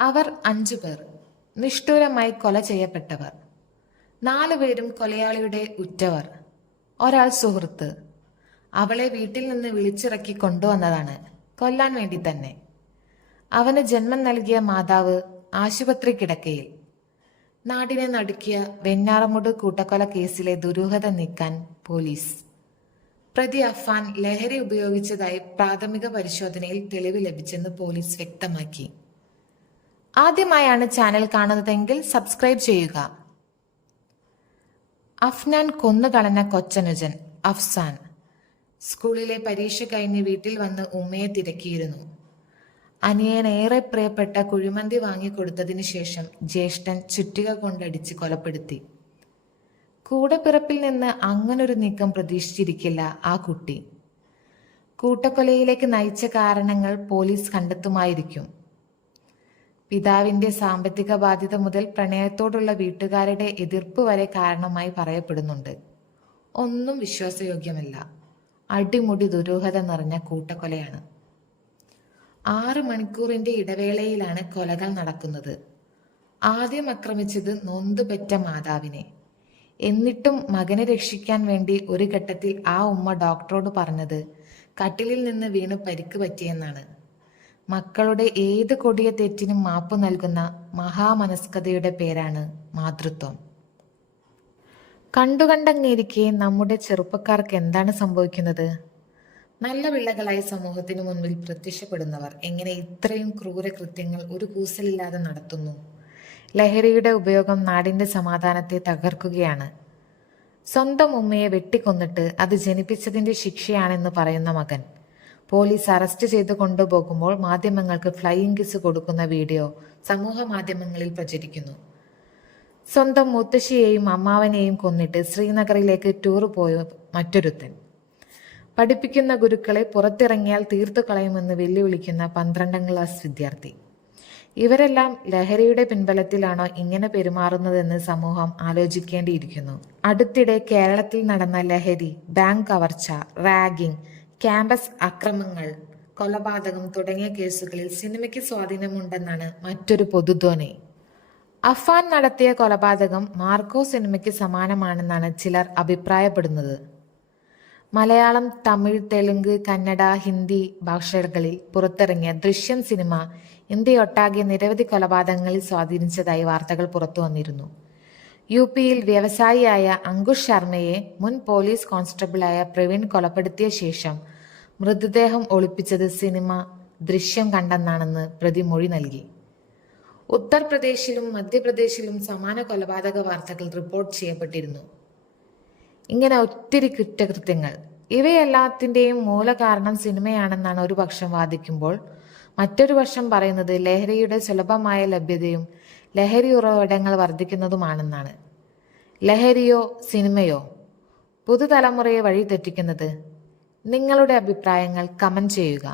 അവർ 5 പേർ, നിഷ്ഠൂരമായി കൊല ചെയ്യപ്പെട്ടവർ. 4 പേരും കൊലയാളിയുടെ ഉറ്റവർ. ഒരാൾ സുഹൃത്ത്. അവളെ വീട്ടിൽ നിന്ന് വിളിച്ചിറക്കി കൊണ്ടുവന്നതാണ്, കൊല്ലാൻ വേണ്ടി തന്നെ. അവന് ജന്മം നൽകിയ മാതാവ് ആശുപത്രി കിടക്കയിൽ. നാടിനെ നടുക്കിയ വെഞ്ഞാറമൂട് കൂട്ടക്കൊല കേസിലെ ദുരൂഹത നീക്കാൻ പോലീസ്. പ്രതി അഫാൻ ലഹരി ഉപയോഗിച്ചതായി പ്രാഥമിക പരിശോധനയിൽ തെളിവ് ലഭിച്ചെന്ന് പോലീസ് വ്യക്തമാക്കി. ആദ്യമായാണ് ചാനൽ കാണുന്നതെങ്കിൽ സബ്സ്ക്രൈബ് ചെയ്യുക. അഫ്നാൻ കൊന്നുകളഞ്ഞ കൊച്ചനുജൻ അഫ്സാൻ സ്കൂളിലെ പരീക്ഷ കഴിഞ്ഞ് വീട്ടിൽ വന്ന് ഉമ്മയെ തിരക്കിയിരുന്നു. അനിയൻ ഏറെ പ്രിയപ്പെട്ട കുഴിമന്തി വാങ്ങിക്കൊടുത്തതിനു ശേഷം ജ്യേഷ്ഠൻ ചുറ്റിക കൊണ്ടടിച്ച് കൊലപ്പെടുത്തി. കൂടപ്പിറപ്പിൽ നിന്ന് അങ്ങനൊരു നീക്കം പ്രതീക്ഷിച്ചിരിക്കില്ല ആ കുട്ടി. കൂട്ടക്കൊലയിലേക്ക് നയിച്ച കാരണങ്ങൾ പോലീസ് കണ്ടെത്തുമായിരിക്കും. പിതാവിന്റെ സാമ്പത്തിക ബാധ്യത മുതൽ പ്രണയത്തോടുള്ള വീട്ടുകാരുടെ എതിർപ്പ് വരെ കാരണമായി പറയപ്പെടുന്നുണ്ട്. ഒന്നും വിശ്വാസയോഗ്യമല്ല. അടിമുടി ദുരൂഹത നിറഞ്ഞ കൂട്ടക്കൊലയാണ്. 6 മണിക്കൂറിന്റെ ഇടവേളയിലാണ് കൊലകൾ നടക്കുന്നത്. ആദ്യം ആക്രമിച്ചത് നൊന്തുപെറ്റ മാതാവിനെ. എന്നിട്ടും മകനെ രക്ഷിക്കാൻ വേണ്ടി ഒരു ഘട്ടത്തിൽ ആ ഉമ്മ ഡോക്ടറോട് പറഞ്ഞത് കട്ടിലിൽ നിന്ന് വീണ് പരിക്ക് പറ്റിയെന്നാണ്. മക്കളുടെ ഏത് കൊടിയ തെറ്റിനും മാപ്പ് നൽകുന്ന മഹാമനസ്കതയുടെ പേരാണ് മാതൃത്വം. കണ്ടുകണ്ടങ്ങിരിക്കെ നമ്മുടെ ചെറുപ്പക്കാർക്ക് എന്താണ് സംഭവിക്കുന്നത്? നല്ല പിള്ളകളായി സമൂഹത്തിന് മുൻപിൽ പ്രത്യക്ഷപ്പെടുന്നവർ എങ്ങനെ ഇത്രയും ക്രൂരകൃത്യങ്ങൾ ഒരു കൂസലില്ലാതെ നടത്തുന്നു? ലഹരിയുടെ ഉപയോഗം നാടിന്റെ സമാധാനത്തെ തകർക്കുകയാണ്. സ്വന്തം ഉമ്മയെ വെട്ടിക്കൊന്നിട്ട് അത് ജനിപ്പിച്ചതിന്റെ ശിക്ഷയാണെന്ന് പറയുന്ന മകൻ പോലീസ് അറസ്റ്റ് ചെയ്ത് കൊണ്ടുപോകുമ്പോൾ മാധ്യമങ്ങൾക്ക് ഫ്ലൈയിങ് കിസ് കൊടുക്കുന്ന വീഡിയോ സമൂഹ മാധ്യമങ്ങളിൽ പ്രചരിക്കുന്നു. സ്വന്തം മുത്തശ്ശിയെയും അമ്മാവനെയും കൊന്നിട്ട് ശ്രീനഗറിലേക്ക് ടൂർ പോയ മറ്റൊരുത്തൻ. പഠിപ്പിക്കുന്ന ഗുരുക്കളെ പുറത്തിറങ്ങിയാൽ തീർത്തു കളയുമെന്ന് വെല്ലുവിളിക്കുന്ന 12ാം ക്ലാസ് വിദ്യാർത്ഥി. ഇവരെല്ലാം ലഹരിയുടെ പിൻബലത്തിലാണോ ഇങ്ങനെ പെരുമാറുന്നതെന്ന് സമൂഹം ആലോചിക്കേണ്ടിയിരിക്കുന്നു. അടുത്തിടെ കേരളത്തിൽ നടന്ന ലഹരി, ബാങ്ക് കവർച്ച, റാഗിംഗ്, ക്യാമ്പസ് അക്രമങ്ങൾ, കൊലപാതകം തുടങ്ങിയ കേസുകളിൽ സിനിമയ്ക്ക് സ്വാധീനമുണ്ടെന്നാണ് മറ്റൊരു പൊതുധ്വനി. അഫാൻ നടത്തിയ കൊലപാതകം മാർക്കോ സിനിമയ്ക്ക് സമാനമാണെന്നാണ് ചിലർ അഭിപ്രായപ്പെടുന്നത്. മലയാളം, തമിഴ്, തെലുങ്ക്, കന്നഡ, ഹിന്ദി ഭാഷകളിൽ പുറത്തിറങ്ങിയ ദൃശ്യം സിനിമ ഇന്ത്യയൊട്ടാകെ നിരവധി കൊലപാതകങ്ങളിൽ സ്വാധീനിച്ചതായി വാർത്തകൾ പുറത്തു വന്നിരുന്നു. യുപിയിൽ വ്യവസായിയായ അങ്കുഷ് ശർമ്മയെ മുൻ പോലീസ് കോൺസ്റ്റബിളായ പ്രവീൺ കൊലപ്പെടുത്തിയ ശേഷം മൃതദേഹം ഒളിപ്പിച്ചത് സിനിമ ദൃശ്യം കണ്ടെന്നാണെന്ന് പ്രതി മൊഴി നൽകി. ഉത്തർപ്രദേശിലും മധ്യപ്രദേശിലും സമാന കൊലപാതക വാർത്തകൾ റിപ്പോർട്ട് ചെയ്യപ്പെട്ടിരുന്നു. ഇങ്ങനെ ഒത്തിരി കുറ്റകൃത്യങ്ങൾ. ഇവയെല്ലാത്തിൻ്റെയും മൂലകാരണം സിനിമയാണെന്നാണ് ഒരു പക്ഷം വാദിക്കുമ്പോൾ മറ്റൊരു പക്ഷം പറയുന്നത് ലഹരിയുടെ സുലഭമായ ലഭ്യതയും ലഹരി ഉറവിടങ്ങൾ വർദ്ധിക്കുന്നതുമാണെന്നാണ്. ലഹരിയോ സിനിമയോ പുതുതലമുറയെ വഴിതെറ്റിക്കുന്നത്? നിങ്ങളുടെ അഭിപ്രായങ്ങൾ കമന്റ് ചെയ്യുക.